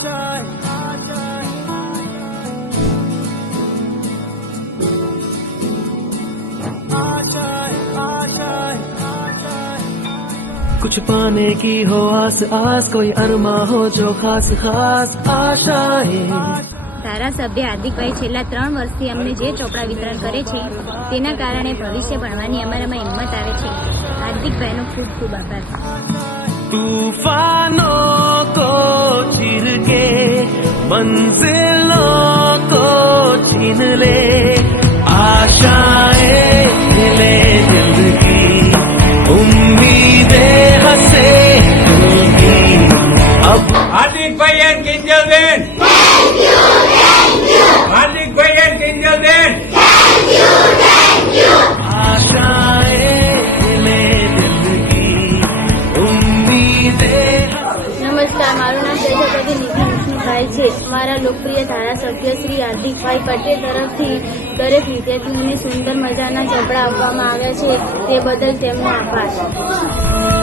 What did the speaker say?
આશય कुछ पाने की हो आस आस कोई अरमा हो जो खास खास आशा है ધારાસભ્ય હાર્દિકભાઈ છેલ્લા ત્રણ વર્ષથી અમને જે ચોપડા વિતરણ કરે છે તેના કારણે ભવિષ્ય ભણવાની અમારામાં હિંમત આવે છે હાર્દિકભાઈનો ખૂબ ખૂબ આભાર તુફાનો મંઝિલોં કો છીન લે આશાએ ખिले જિંદગી ઉમ્મીદે હસે તુમી અબ હાર્દિકભાઈ એન કિંજલબેન થેન્ક યુ થેન્ક યુ હાર્દિકભાઈ એન કિંજલબેન થેન્ક યુ થેન્ક યુ આશાએ ખिले જિંદગી ઉમ્મીદે નમસ્કાર મારું નામ તેજપ્રતિનિધિ વિષ્ણુભાઈ છે. મારા લોકપ્રિય ધારાસભ્ય શ્રી હાર્દિકભાઈ પટેલ તરફથી દરેક વિદ્યાર્થીઓને સુંદર મજાના ચોપડા આપવામાં આવ્યા છે. તે બદલ તેમનો આભાર.